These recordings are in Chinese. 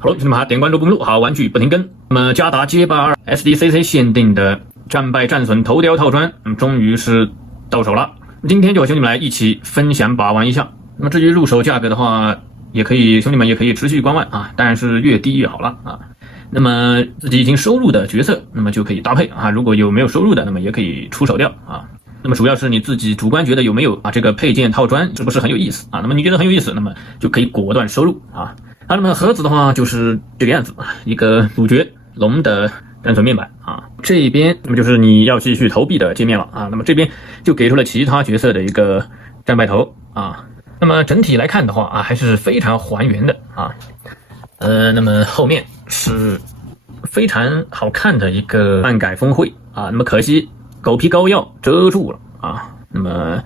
好了，兄弟们好，点关注不迷路，好玩具不停更。那么加达街霸2 SDCC 限定的战败战损头雕套装，终于是到手了。今天就和兄弟们来一起分享把玩一下。那么至于入手价格的话，也可以兄弟们也可以持续观望啊，当然是越低越好了啊。那么自己已经收入的角色，那么就可以搭配啊。如果有没有收入的，那么也可以出手掉啊。那么主要是你自己主观觉得有没有啊这个配件套装是不是很有意思啊？那么你觉得很有意思，那么就可以果断收入啊。那么盒子的话就是这个样子啊，一个主角龙的战损面板啊。这边那么就是你要继续投币的界面了啊。那么这边就给出了其他角色的一个战败头啊。那么整体来看的话啊，还是非常还原的啊。那么后面是非常好看的一个漫改峰会啊。那么可惜狗皮膏药遮住了啊。那么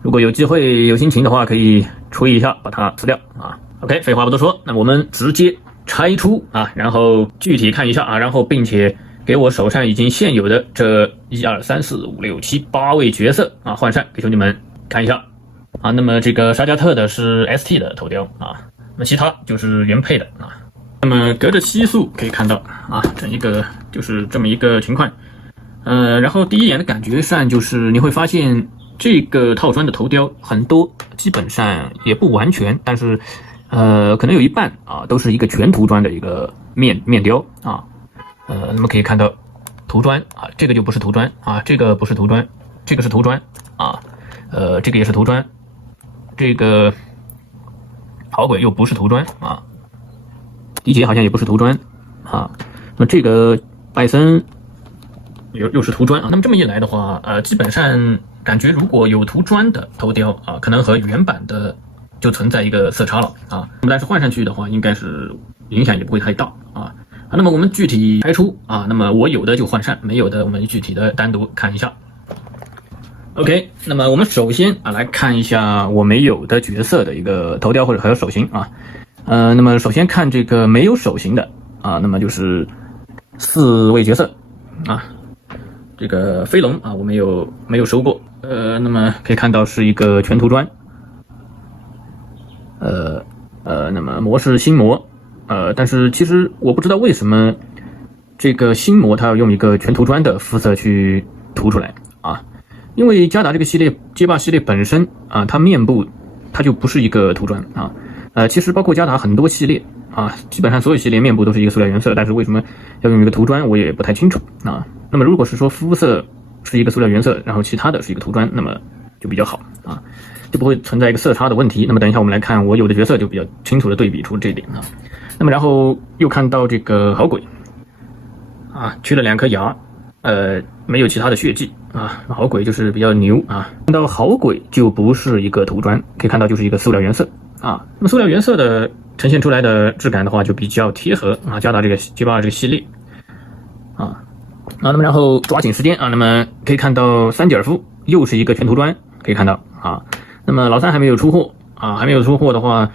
如果有机会有心情的话，可以吹一下把它撕掉啊。OK， 废话不多说，那我们直接拆出啊，然后具体看一下啊，然后并且给我手上已经现有的这1、2、3、4、5、6、7、8位角色啊换上，给兄弟们看一下啊。那么这个沙加特的是 ST 的头雕啊，那么其他就是原配的啊。那么隔着7速可以看到啊，整一个就是这么一个情况。然后第一眼的感觉上就是你会发现这个套装的头雕很多，基本上也不完全，但是可能有一半啊都是一个全涂装的一个面雕啊。那么可以看到涂装啊，这个就不是涂装啊，这个不是涂装，这个是涂装啊，这个也是涂装，这个好鬼又不是涂装啊，迪杰好像也不是涂装啊，那么这个拜森又是涂装啊。那么这么一来的话，基本上感觉如果有涂装的头雕啊，可能和原版的就存在一个色差了啊。但是换上去的话，应该是影响也不会太大啊。那么我们具体排出啊，那么我有的就换上，没有的我们具体的单独看一下。OK， 那么我们首先啊来看一下我没有的角色的一个头雕或者还有手型啊。那么首先看这个没有手型的啊，那么就是4位角色啊。这个飞龙啊，我没有收过。那么可以看到是一个全涂装。那么魔是星魔，但是其实我不知道为什么这个星魔它要用一个全涂装的肤色去涂出来啊，因为加达这个系列街霸系列本身啊，它面部它就不是一个涂装啊。其实包括加达很多系列啊，基本上所有系列面部都是一个塑料原色，但是为什么要用一个涂装，我也不太清楚啊。那么如果是说肤色是一个塑料原色，然后其他的是一个涂装，那么就比较好啊，就不会存在一个色差的问题。那么等一下我们来看我有的角色就比较清楚的对比出这一点啊。那么然后又看到这个好鬼啊，缺了2颗牙，没有其他的血迹啊，好鬼就是比较牛啊。看到好鬼就不是一个涂装，可以看到就是一个塑料原色啊。那么塑料原色的呈现出来的质感的话，就比较贴合啊加达这个街霸这个系列啊。那么然后抓紧时间啊，那么可以看到三姐尔夫又是一个全涂装，可以看到啊。那么老三还没有出货啊，还没有出货的话，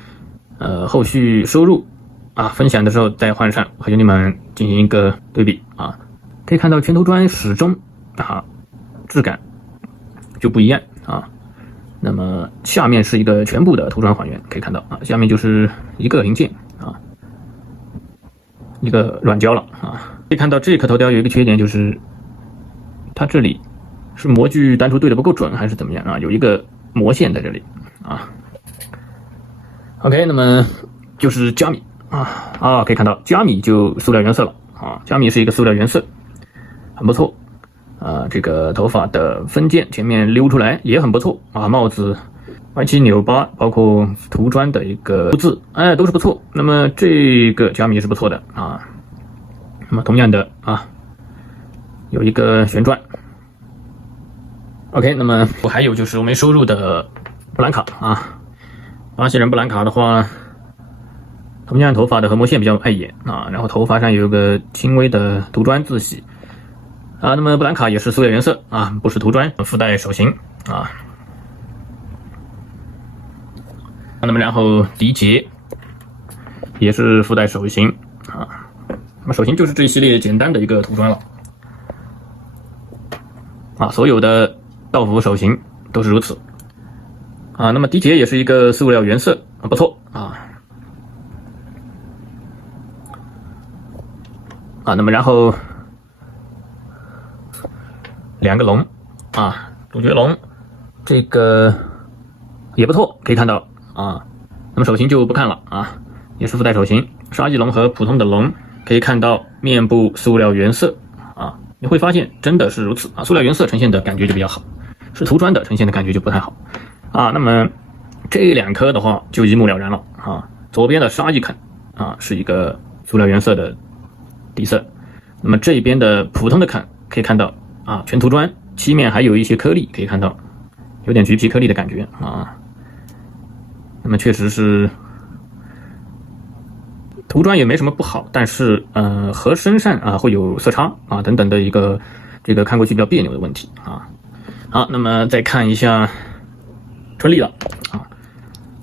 后续收入啊分享的时候再换上，和兄弟们进行一个对比啊。可以看到全涂装始终啊质感就不一样啊。那么下面是一个全部的涂装还原，可以看到啊，下面就是一个零件啊，一个软胶了啊。可以看到这颗头雕有一个缺点，就是它这里是模具单独对的不够准，还是怎么样啊？有一个模线在这里啊。OK， 那么就是加米啊，可以看到加米就塑料原色了啊，加米是一个塑料原色，很不错。这个头发的分件前面溜出来也很不错啊，帽子歪七扭八，包括涂装的一个字，都是不错。那么这个加米是不错的啊。那么同样的啊，有一个旋转。OK， 那么我还有就是我没收入的布兰卡啊，巴西人布兰卡的话，同样头发的和膜线比较碍眼啊，然后头发上有一个轻微的涂装字洗啊。那么布兰卡也是塑料原色啊，不是涂装，附带手型啊。那么然后迪杰也是附带手型啊。那么手型就是这一系列简单的一个涂装了啊，所有的道服手型都是如此啊。那么迪杰也是一个塑料原色啊，不错啊。啊。那么然后两个龙啊，主角龙这个也不错，可以看到啊。那么手型就不看了啊，也是附带手型。沙棘龙和普通的龙可以看到面部塑料原色啊，你会发现真的是如此啊，塑料原色呈现的感觉就比较好，是涂砖的呈现的感觉就不太好啊。那么这两颗的话就一目了然了啊，左边的沙棘肯啊是一个塑料原色的底色，那么这边的普通的肯可以看到啊，全涂砖，漆面还有一些颗粒，可以看到有点橘皮颗粒的感觉啊。那么确实是涂砖也没什么不好，但是和身上啊会有色差啊等等的一个这个看过去比较别扭的问题啊。好，那么再看一下春丽了啊。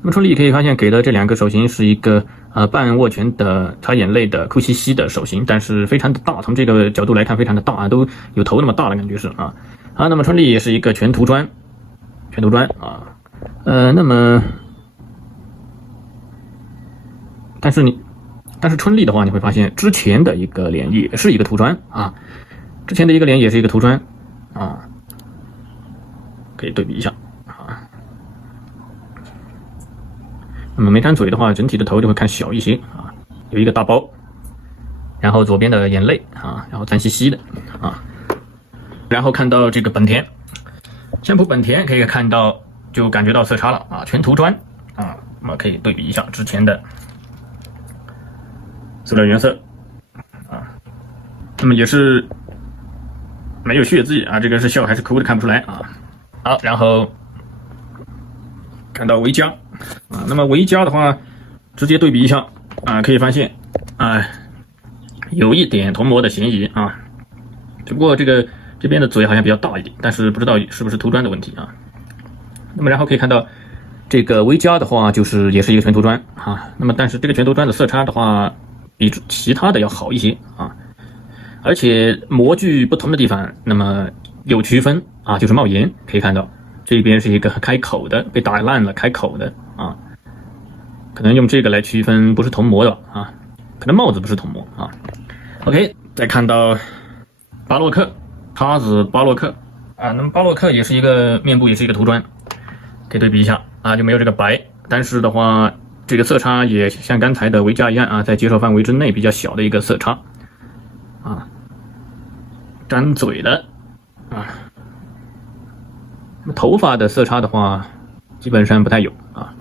那么春丽可以发现给的这两个手型是一个半握拳的擦眼泪的哭兮兮的手型，但是非常的大，从这个角度来看非常的大啊，都有头那么大的感觉是啊。那么春丽也是一个全涂砖啊，那么但是春丽的话，你会发现之前的一个脸也是一个涂砖啊，之前的一个脸也是一个涂砖啊，可以对比一下啊。那么没张嘴的话，整体的头就会看小一些啊，有一个大包，然后左边的眼泪啊，然后脏兮兮的啊，然后看到这个本田相扑本田可以看到就感觉到色差了啊，全涂砖啊，那么可以对比一下之前的塑料原色啊，那么也是没有血迹啊，这个是笑还是哭的看不出来啊。好，然后看到维嘉啊，那么维嘉的话直接对比一下啊，可以发现有一点涂膜的嫌疑啊，只不过这边的嘴好像比较大一点，但是不知道是不是涂砖的问题啊。那么然后可以看到这个维嘉的话就是也是一个全涂砖啊，那么但是这个全涂砖的色差的话比其他的要好一些啊，而且模具不同的地方那么有区分啊，就是帽檐可以看到这边是一个开口的，被打烂了开口的啊，可能用这个来区分不是铜模的啊，可能帽子不是铜模啊。OK， 再看到巴洛克叉子巴洛克啊，那么巴洛克也是一个面部也是一个涂砖，可以对比一下啊，就没有这个白，但是的话这个色差也像刚才的维嘉一样啊，在接受范围之内比较小的一个色差啊，张嘴的啊，头发的色差的话基本上不太有啊。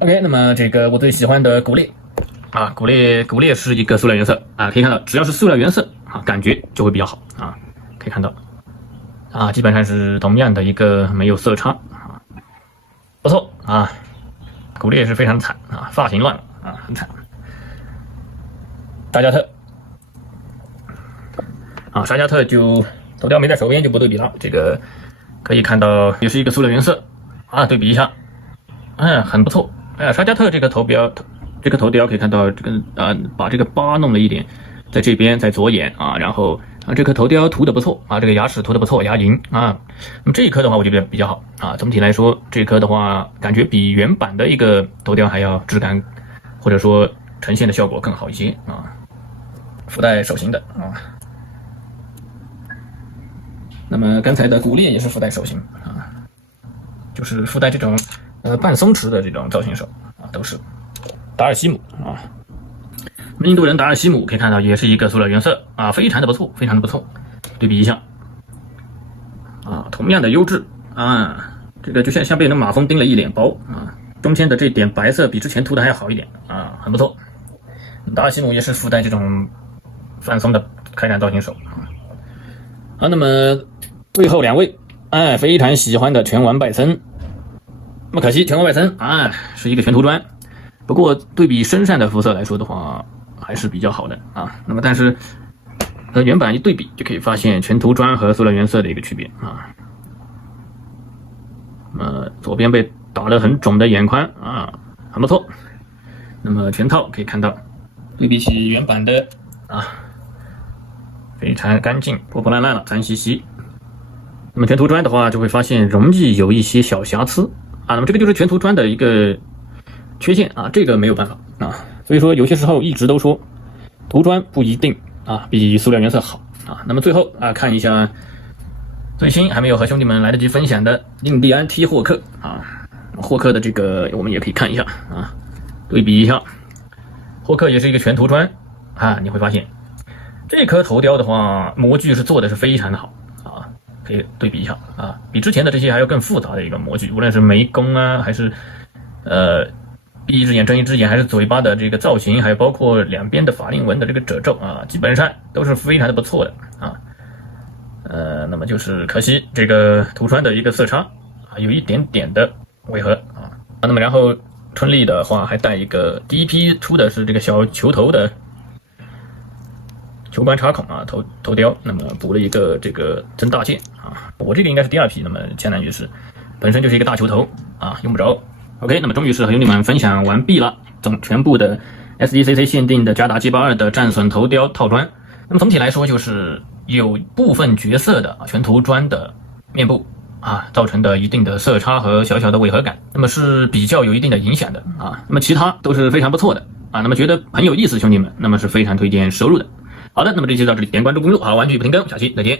OK， 那么这个我最喜欢的骨裂啊，骨裂是一个塑料原色啊，可以看到只要是塑料原色啊，感觉就会比较好啊，可以看到啊，基本上是同样的一个没有色差啊，不错啊，骨裂是非常惨啊，发型乱了啊，很惨。沙加特啊，沙加特就头雕没在手边就不对比了，这个可以看到也是一个塑料原色啊，对比一下，很不错。沙加特这个头雕可以看到这个把这个疤弄了一点，在这边在左眼啊，然后这颗头雕涂的不错啊，这个牙齿涂的不错，牙龈啊。那么这一颗的话，我觉得比较好啊。总体来说，这一颗的话，感觉比原版的一个头雕还要质感，或者说呈现的效果更好一些啊。附带手型的啊。那么刚才的骨裂也是附带手型啊，就是附带这种半松弛的这种造型手啊，都是达尔西姆啊。印度人达尔西姆可以看到也是一个塑料原色啊，非常的不错，非常的不错。对比一下啊，同样的优质啊，这个就像被那马蜂叮了一脸包啊，中间的这点白色比之前涂的还要好一点啊，很不错。达尔西姆也是附带这种放松的开展造型手啊。那么最后两位非常喜欢的拳王拜森，那么可惜拳王拜森是一个全涂砖，不过对比身上的肤色来说的话还是比较好的啊。那么但是和原版一对比就可以发现全涂砖和塑料原色的一个区别啊。那么左边被打得很肿的眼眶啊，很不错。那么全套可以看到对比起原版的非常干净，破破烂烂了，脏兮兮。那么全涂砖的话就会发现容易有一些小瑕疵啊，那么这个就是全涂砖的一个缺陷啊，这个没有办法啊，所以说有些时候一直都说涂砖不一定比塑料原色好那么最后看一下最新还没有和兄弟们来得及分享的印第安 T 霍克霍克的这个我们也可以看一下对比一下。霍克也是一个全涂砖你会发现这颗头雕的话，模具是做的是非常的好可以对比一下比之前的这些还要更复杂的一个模具，无论是眉弓还是闭一只眼睁一只眼，还是嘴巴的这个造型，还有包括两边的法令纹的这个褶皱基本上都是非常的不错的那么就是可惜这个涂砖的一个色差有一点点的违和那么然后春丽的话还带一个第一批出的是这个小球头的球关插孔头雕，那么补了一个这个增大件我这个应该是第二批，那么相当于是本身就是一个大球头用不着。OK， 那么终于是和兄弟们分享完毕了，全部的 SDCC 限定的嘉达 G82 的战损头雕套砖。那么总体来说就是有部分角色的全涂砖的面部造成的一定的色差和小小的违和感，那么是比较有一定的影响的那么其他都是非常不错的那么觉得很有意思兄弟们，那么是非常推荐收入的。好的，那么这期就到这里，点关注公众号玩具不停更，下期再见。